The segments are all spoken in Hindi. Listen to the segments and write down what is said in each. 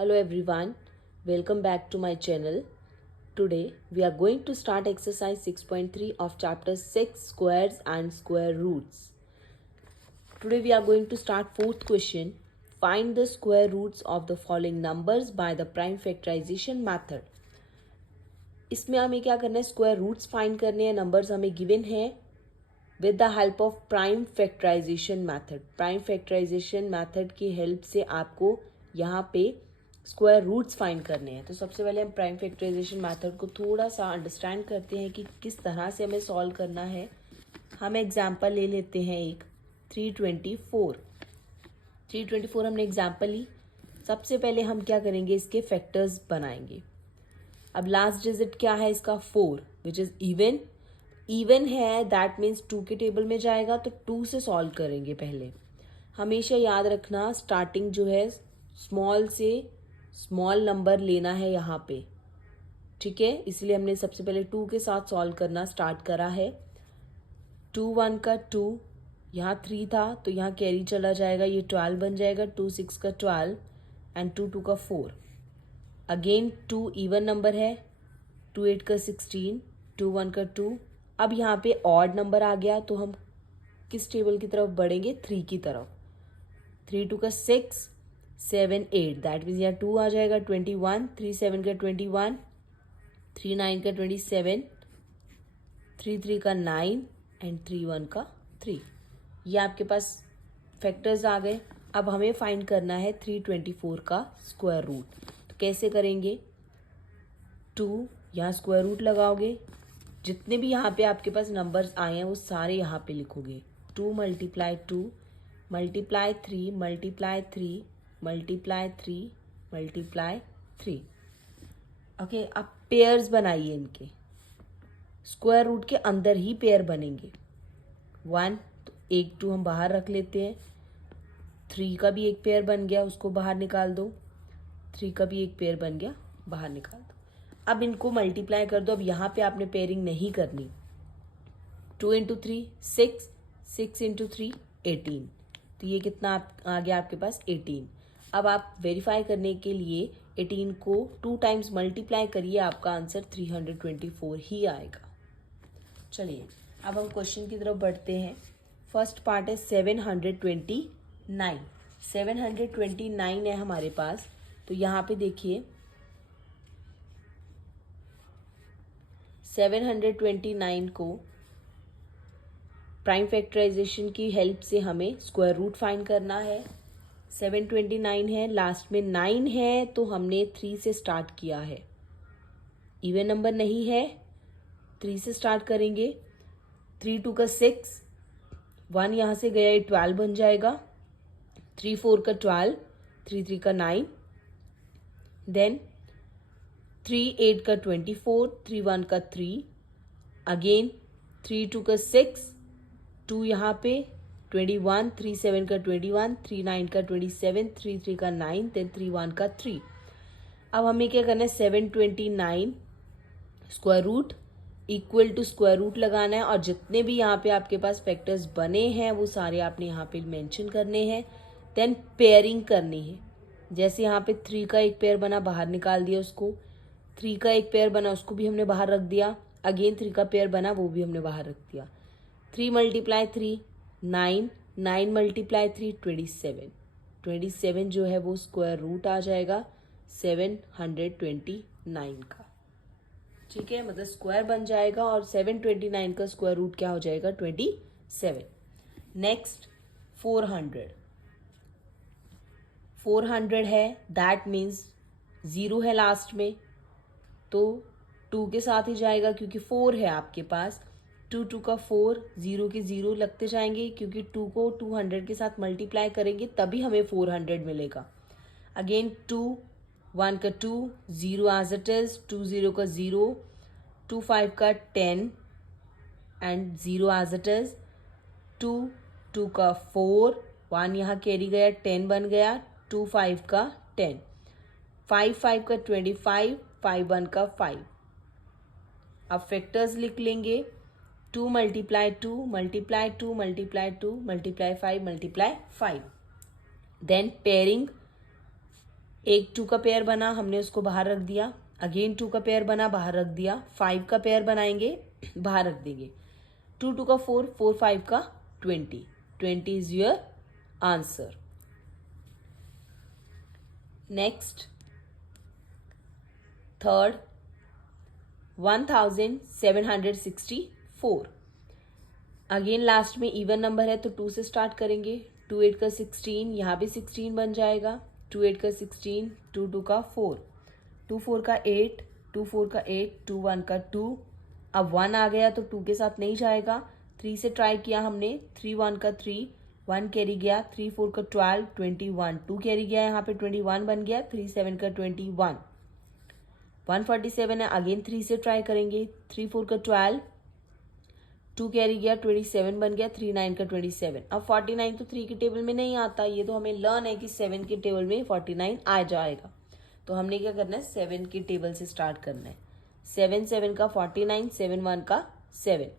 Hello everyone, welcome back to my channel. Today we are going to start exercise 6.3 of chapter 6 squares and square roots. Today we are going to start fourth question. Find the square roots of the following numbers by the prime factorization method. इसमें हमें क्या करना है, स्क्वायर रूट्स फाइंड करने हैं. नंबर्स हमें गिवन है with the help of prime factorization method. Prime factorization method की हेल्प से आपको यहाँ पे स्क्वायर रूट्स फाइंड करने हैं. तो सबसे पहले हम प्राइम फैक्टराइजेशन मैथड को थोड़ा सा अंडरस्टैंड करते हैं कि किस तरह से हमें सॉल्व करना है. हम एग्जाम्पल ले लेते हैं एक 324 हमने एग्जाम्पल ली. सबसे पहले हम क्या करेंगे, इसके फैक्टर्स बनाएंगे. अब लास्ट डिजिट क्या है इसका, 4, विच इज इवन है. दैट मीन्स 2 के टेबल में जाएगा तो 2 से सॉल्व करेंगे. पहले हमेशा याद रखना, स्टार्टिंग जो है स्मॉल से स्मॉल नंबर लेना है यहाँ पे, ठीक है. इसलिए हमने सबसे पहले 2 के साथ सॉल्व करना स्टार्ट करा है. 2 1 का 2, यहाँ 3 था तो यहाँ कैरी चला जाएगा, ये 12 बन जाएगा. 2 6 का 12 एंड 2 2 का 4. अगेन 2 इवन नंबर है. 2 8 का 16, 2 1 का 2. अब यहाँ पे ऑड नंबर आ गया तो हम किस टेबल की तरफ बढ़ेंगे, 3 की तरफ. 3 2 का 6, 7 8, दैट मीन्स यहाँ 2 आ जाएगा. 21, 3 7 का 21, 3 9 का 27, 3 3 का 9 एंड 3 1 का 3. ये आपके पास फैक्टर्स आ गए. अब हमें फाइंड करना है 324 का स्क्वायर रूट. तो कैसे करेंगे, 2 यहाँ स्क्वायर रूट लगाओगे. जितने भी यहाँ पे आपके पास नंबर्स आए हैं वो सारे यहाँ पे लिखोगे. 2 multiply 2 multiply 3 multiply 3 multiply 3 multiply 3. Okay, अब पेयर्स बनाइए इनके. स्क्वायर रूट के अंदर ही पेयर बनेंगे. 1 तो एक 2 हम बाहर रख लेते हैं. 3 का भी एक पेयर बन गया, उसको बाहर निकाल दो. 3 का भी एक पेयर बन गया, बाहर निकाल दो. अब इनको मल्टीप्लाई कर दो. अब यहाँ पे आपने पेयरिंग नहीं करनी. 2 इंटू 3 6, 6 इंटू 3 18. तो ये कितना आ गया आपके पास, 18. अब आप वेरीफाई करने के लिए 18 को 2 टाइम्स मल्टीप्लाई करिए, आपका आंसर 324 ही आएगा. चलिए अब हम क्वेश्चन की तरफ बढ़ते हैं. फर्स्ट पार्ट है 729. 729 है हमारे पास. तो यहाँ पे देखिए 729 को प्राइम फैक्टराइजेशन की हेल्प से हमें स्क्वायर रूट फाइंड करना है. 729 है, लास्ट में 9 है तो हमने 3 से स्टार्ट किया है. इवन नंबर नहीं है, 3 से स्टार्ट करेंगे. 3 2 का 6, 1 यहाँ से गया, ये 12 बन जाएगा. 3 4 का 12, 3 3 का 9, देन 3 8 का 24, 3 1 का 3. अगेन 3 2 का 6, 2 यहाँ पे 21, 3 7 का 21, 3 9 का 27, 3 3 का 9, देन 3 1 का 3. अब हमें क्या करना है, 729 square root equal to square root लगाना है. और जितने भी यहाँ पे आपके पास फैक्टर्स बने हैं वो सारे आपने यहाँ पे मेंशन करने हैं. देन पेयरिंग करनी है. जैसे यहाँ पे 3 का एक पेयर बना, बाहर निकाल दिया उसको. 3 का एक पेयर बना, उसको भी हमने बाहर रख दिया. अगेन 3 का पेयर बना, वो भी हमने बाहर रख दिया. 3 मल्टीप्लाई 3 9, 9 मल्टीप्लाई 3 27. 27 जो है वो स्क्वायर रूट आ जाएगा 729 का. ठीक है, मतलब स्क्वायर बन जाएगा और 729 का स्क्वायर रूट क्या हो जाएगा, 27. नेक्स्ट 400 है. दैट मीन्स 0 है लास्ट में तो 2 के साथ ही जाएगा क्योंकि 4 है आपके पास. 2 2 का 4, 0 के 0 लगते जाएंगे क्योंकि 2 को 200 के साथ मल्टीप्लाई करेंगे तभी हमें 400 मिलेगा. अगेन 2 1 का 2, 0 एज इट इज. 2 0 का 0, 2 5 का 10 एंड 0 एज इट इज. 2 2 का 4, 1 यहाँ कैरी गया, 10 बन गया. 2 5 का 10, 5 5 का 25, 5 1 का 5. अब फैक्टर्स लिख लेंगे. 2 multiply 2 multiply 2 multiply 2 multiply 5 multiply 5. Then pairing एक 2 का पेयर बना, हमने उसको बाहर रख दिया। अगेन 2 का पेयर बना, बाहर रख दिया। 5 का पेयर बनाएंगे, बाहर रख देंगे। 2 2 का 4, 4 5 का 20। 20 is your answer. Next, third 1764। Again last में इवन नंबर है तो 2 से स्टार्ट करेंगे। 2 8 का 16, यहाँ भी 16 बन जाएगा। 2 8 का 16, 2 2 का 4, 2 4 का 8, 2 4 का 8, 2 1 का 2। अब 1 आ गया तो 2 के साथ नहीं जाएगा। 3 से ट्राई किया हमने, 3 1 का 3, 1 कैरी गया। 3 4 का 12, 21, 2 कैरी गया, यहाँ पे 21 बन गया। 3 7 का 21, 147 है। अगेन 3 से ट्राई करेंगे। 3 4 का 12, 2 कैरी गया, 27 बन गया। 3 9 का 27। अब 49 तो 3 के टेबल में नहीं आता, ये तो हमें लर्न है कि 7 के टेबल में 49 आ जाएगा। तो हमने क्या करना है, 7 के टेबल से स्टार्ट करना है। 7 7 का 49, 7 1 का 7।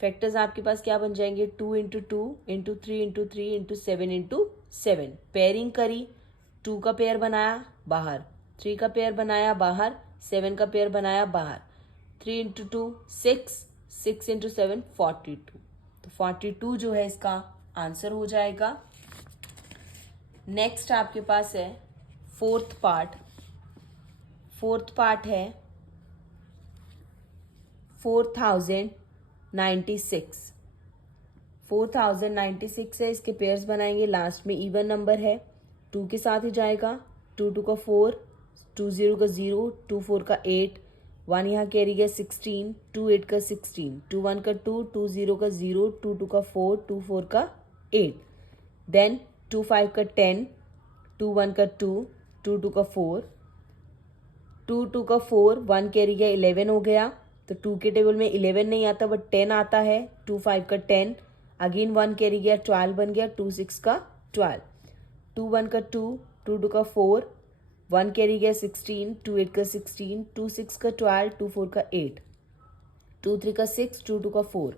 फैक्टर्स आपके पास क्या बन जाएंगे, 2 into 2 into 3 into 3 into 7 into 7। Pairing करी, 2 का पेयर बनाया बाहर, 3 का पेयर बनाया बाहर, 7 का पेयर बनाया बाहर। 3 इंटू 2 6, 6 इंटू 7 42। तो 42 जो है इसका आंसर हो जाएगा। नेक्स्ट आपके पास है फोर्थ पार्ट। फोर्थ पार्ट है 4096। 4096 है, इसके पेयर्स बनाएंगे। लास्ट में इवन नंबर है, 2 के साथ ही जाएगा। 2 2 का 4, 2 0 का 0, 2 4 का 8, 1 यहाँ कैरी गया 16, 2 8 का 16, 2 1 का 2, 2 0 का 0, 2 2 का 4, 2 4 का 8। देन 2 5 का 10, 2 1 का 2, 2 2 का 4, 2 2 का 4, 1 कैरी गया 11 हो गया। तो 2 के टेबल में 11 नहीं आता बट 10 आता है। 2 5 का 10, अगेन 1 कैरी गया 12 बन गया। 2 6 का 12, 2 1 का 2, 2 2 का 4, 1 कैरी गया 16, 2 8 का 16, 2 6 का 12, 2 4 का 8, 2 3 का 6, 2 2 का 4,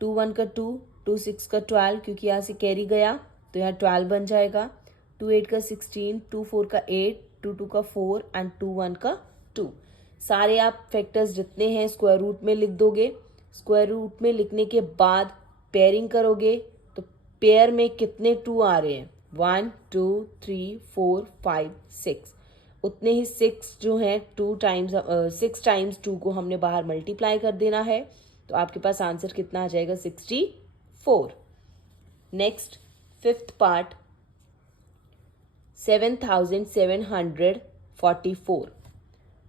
2 1 का 2, 2 6 का 12, क्योंकि यहाँ से कैरी गया तो यहाँ 12 बन जाएगा। 2 8 का 16, 2 4 का 8, 2 2 का 4 एंड 2 1 का 2। सारे आप फैक्टर्स जितने हैं स्क्वायर रूट में लिख दोगे। स्क्वायर रूट में लिखने के बाद पेयरिंग करोगे तो पेयर में कितने 2 आ रहे हैं, 1 2 3 4 5 6। उतने ही 6 जो हैं 6 टाइम्स 2 को हमने बाहर मल्टीप्लाई कर देना है। तो आपके पास आंसर कितना आ जाएगा, 64। Next fifth part 7744।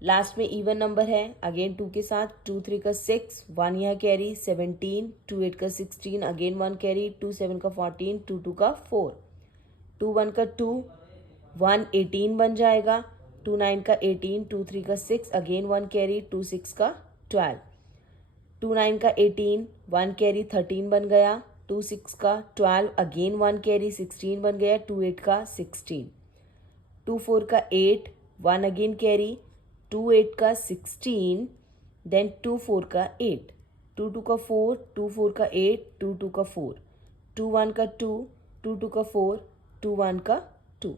लास्ट में इवन नंबर है, अगेन 2 के साथ। 2 3 का 6, 1 यहाँ कैरी 17, 2 8 का 16, अगेन 1 कैरी, 2 7 का 14, 2 2 का 4, 2 1 का 2, 1 18 बन जाएगा। 2 9 का 18, 2 3 का 6, अगेन 1 कैरी, 2 6 का 12, 2 9 का 18, 1 कैरी 13 बन गया। 2 6 का 12, अगेन 1 कैरी 16 बन गया। 2 8 का 16, 2 4 का 8, 1 अगेन कैरी, 2 8 का 16, देन 2 4 का 8, 2 2 का 4, 2 4 का 8, 2 2 का 4, 2 1 का 2, 2 2 का 4, 2 1 का 2।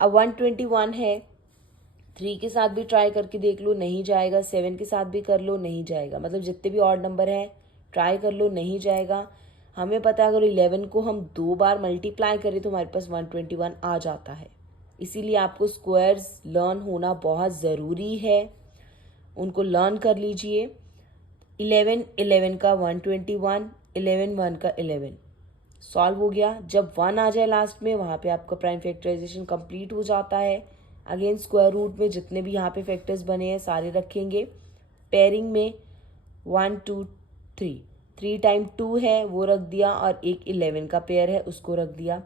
अब 121 है, 3 के साथ भी ट्राई करके देख लो, नहीं जाएगा। 7 के साथ भी कर लो, नहीं जाएगा। मतलब जितने भी ऑड नंबर हैं ट्राई कर लो, नहीं जाएगा। हमें पता है अगर 11 को हम 2 बार मल्टीप्लाई करें तो हमारे पास 121 आ जाता है। इसीलिए आपको स्क्वायर्स लर्न होना बहुत ज़रूरी है, उनको लर्न कर लीजिए। 11 11 का 121, 11 1 का 11 सॉल्व हो गया। जब 1 आ जाए लास्ट में, वहाँ पे आपका प्राइम फैक्टराइजेशन कंप्लीट हो जाता है। अगेन स्क्वायर रूट में जितने भी यहाँ पे फैक्टर्स बने हैं सारे रखेंगे। पेयरिंग में 1 2 3, 3 टाइम 2 है वो रख दिया, और एक 11 का पेयर है उसको रख दिया।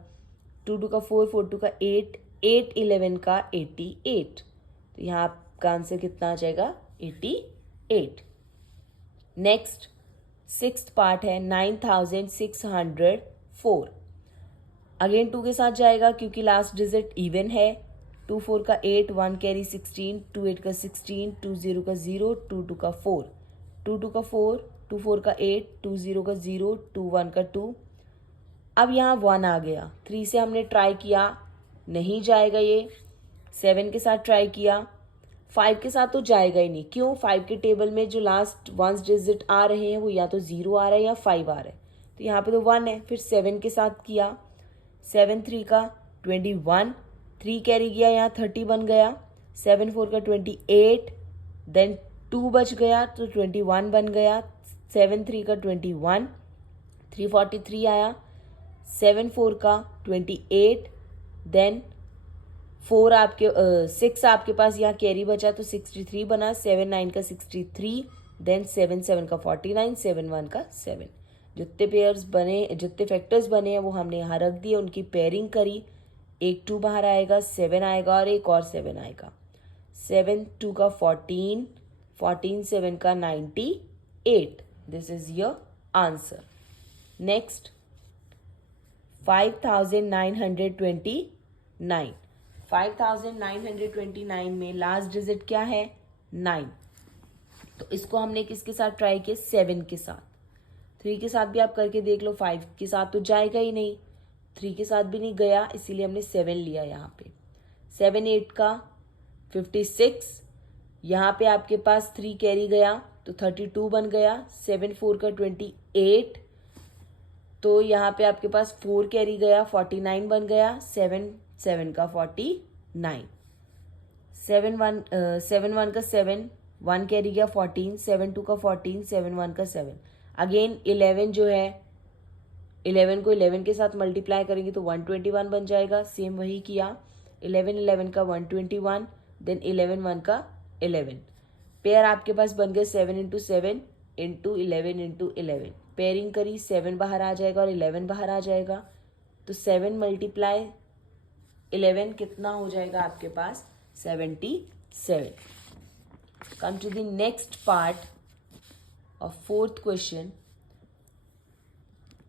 2 2 का 4, 4 2 का 8, 8 11 का 88। तो यहाँ आपका आंसर कितना आ जाएगा, 88। नेक्स्ट सिक्स्थ पार्ट है 9604। अगेन 2 के साथ जाएगा क्योंकि लास्ट डिजिट इवन है। 2 4 का 8, 1 कैरी 16, 2 8 का 16, 2 0 का 0, 2 2 का 4, 2 2 का 4, 2 4 का 8, 2 0 का 0, 2 1 का 2। अब यहाँ 1 आ गया। 3 से हमने ट्राई किया, नहीं जाएगा ये। 7 के साथ ट्राई किया, 5 के साथ तो जाएगा ही नहीं, क्यों? 5 के टेबल में जो लास्ट वंस डिजिट आ रहे हैं वो या तो 0 आ रहा है या 5 आ रहा है, तो यहाँ पे तो 1 है। फिर 7 के साथ किया, 7 3 का 21, 3 कैरी गया, यहाँ 30 बन गया, 7 4 का 28, देन 2 बच गया तो 21 बन गया, 7 3 का 21, 343 आया, 7 4 का 28, देन 4 आपके 6 आपके पास यहाँ कैरी बचा तो 63 बना, 7 9 का 63, देन 7 7 का 49, 7 1 का 7। जितने पेयर्स बने, जितने फैक्टर्स बने हैं वो हमने यहाँ रख दिए, उनकी पेयरिंग करी, एक 2 बाहर आएगा, 7 आएगा और एक और 7 आएगा, 7 2 का 14, 14 7 का 98। This is your answer. Next 5929, 5929 में लास्ट डिजिट क्या है? 9। तो इसको हमने किसके साथ ट्राई किया? 7 के साथ। 3 के साथ भी आप करके देख लो, 5 के साथ तो जाएगा ही नहीं, 3 के साथ भी नहीं गया, इसीलिए हमने 7 लिया यहाँ पे। 7 8 का 56, यहाँ पे आपके पास 3 कैरी गया तो 32 बन गया, 7 4 का 28, तो यहाँ पे आपके पास 4 कैरी गया, 49 बन गया, 7 7 का 49, 7 1 का 7, 1 कैरी गया 14, 7 2 का 14, 7 1 का 7। अगेन 11 जो है, 11 को 11 के साथ मल्टीप्लाई करेंगे तो 121 बन जाएगा, सेम वही किया, 11 11 का 121, देन 11 1 का 11। पेयर आपके पास बन गए 7 इंटू 7 इंटू 11 इंटू 11, पेयरिंग करी, 7 बाहर आ जाएगा और 11 बाहर आ जाएगा, तो 7 मल्टीप्लाई 11 कितना हो जाएगा आपके पास? 77। Come to the next part of fourth question,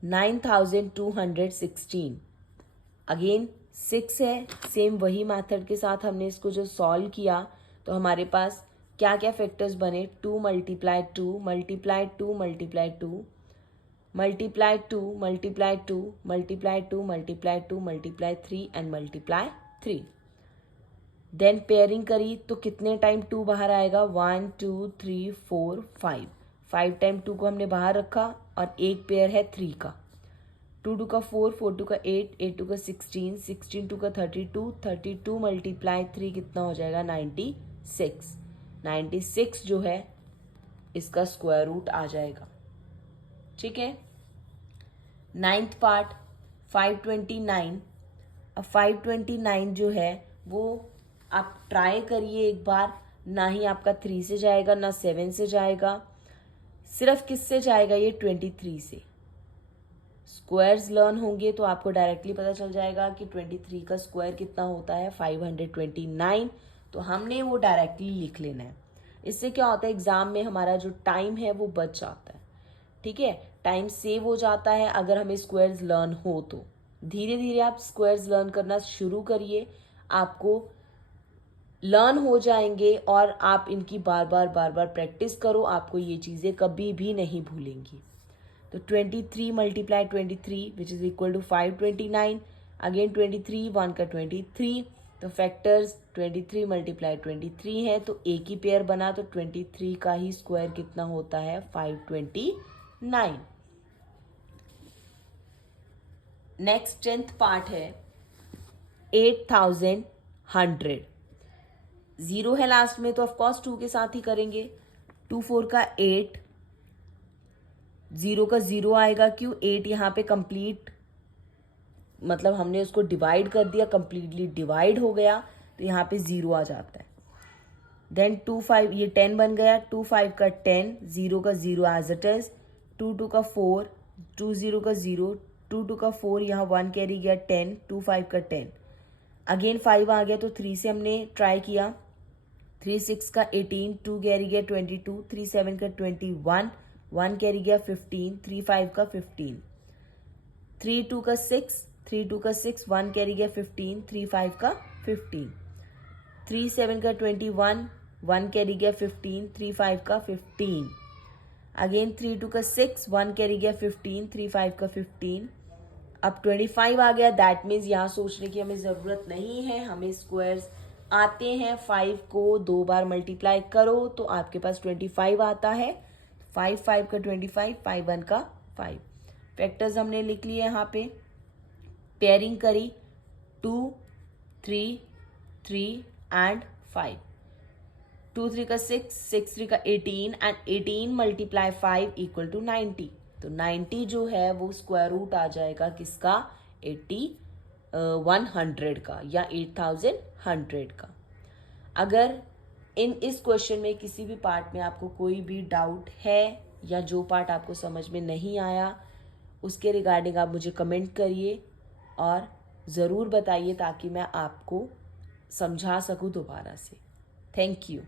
9216। Again 6 है, सेम वही मेथड के साथ हमने इसको जो सॉल्व किया तो हमारे पास क्या क्या फैक्टर्स बने? 2 multiply 2 multiply 2 multiply 2 multiply 2 multiply 2 multiply 2 multiply 2 multiply 3 and multiply 3। Then pairing करी तो कितने टाइम 2 बाहर आएगा? 1 2 3 4 5, 5 टाइम 2 को हमने बाहर रखा और एक पेयर है 3 का, 2 2 का 4, 4 2 का 8, 8 2 का 16, 16 2 का 32, 32 मल्टीप्लाई 3 कितना हो जाएगा? 96, 96 जो है इसका स्क्वायर रूट आ जाएगा। ठीक है। 9th part 529। अब 529 जो है वो आप ट्राई करिए एक बार, ना ही आपका 3 से जाएगा ना 7 से जाएगा, सिर्फ किससे जाएगा? ये 23 से। स्क्वायर्स लर्न होंगे तो आपको डायरेक्टली पता चल जाएगा कि 23 का स्क्वायर कितना होता है? 529। तो हमने वो डायरेक्टली लिख लेना है। इससे क्या होता है, एग्जाम में हमारा जो टाइम है वो बच जाता है। ठीक है, टाइम सेव हो जाता है अगर हमें स्क्वायर्स लर्न हो तो। धीरे धीरे आप स्क्वायर्स लर्न करना शुरू करिए, आपको लर्न हो जाएंगे और आप इनकी बार बार प्रैक्टिस करो, आपको ये चीज़ें कभी भी नहीं भूलेंगी। तो 23 multiply 23 which is equal to 529। Again 23, 1 का 23, तो फैक्टर्स 23 मल्टीप्लाई 23 है, तो एक ही पेयर बना, तो 23 का ही स्क्वायर कितना होता है? 529। नेक्स्ट 10th पार्ट है 8100। 0 है लास्ट में तो ऑफकोर्स 2 के साथ ही करेंगे। 2 4 का 8, 0 का 0 आएगा, क्यों? 8 यहाँ पे कंप्लीट, मतलब हमने उसको डिवाइड कर दिया, कंप्लीटली डिवाइड हो गया, तो यहाँ पे 0 आ जाता है। देन 2 5, ये 10 बन गया, 2 5 का 10, 0 का 0 एज इट इज, 2 2 का 4, 2 0 का 0, 2 2 का 4, यहाँ 1 कैरी गया 10, 2 5 का 10, अगेन 5 आ गया, तो 3 से हमने ट्राई किया, 3 6 का 18, 2 कैरी गया 22, 3 7 का 21, 1 कैरी गया 15, 3 5 का 15, 3 2 का 6, 3 2 का 6, 1 कैरी गया 15, 3 5 का 15, 3 7 का 21, 1 कैरी गया 15, 3 5 का 15, अगेन 3 2 का 6, 1 कैरी गया 15, 3 5 का 15, अब 25 आ गया। दैट मीन्स यहाँ सोचने की हमें ज़रूरत नहीं है, हमें स्क्वायर्स आते हैं 5 को 2 बार मल्टीप्लाई करो तो आपके पास 25 आता है। 5 5 का 25, 5 1 का 5। फैक्टर्स हमने लिख लिए यहाँ पे, पेयरिंग करी 2 3 3 एंड 5। 2 3 का 6, 6 3 का 18 एंड 18 मल्टीप्लाई 5 इक्वल टू 90। तो 90 जो है वो स्क्वायर रूट आ जाएगा किसका, 100 का या 8100 का। अगर इस क्वेश्चन में किसी भी पार्ट में आपको कोई भी डाउट है या जो पार्ट आपको समझ में नहीं आया उसके रिगार्डिंग आप मुझे कमेंट करिए और ज़रूर बताइए ताकि मैं आपको समझा सकूं दोबारा से। Thank you.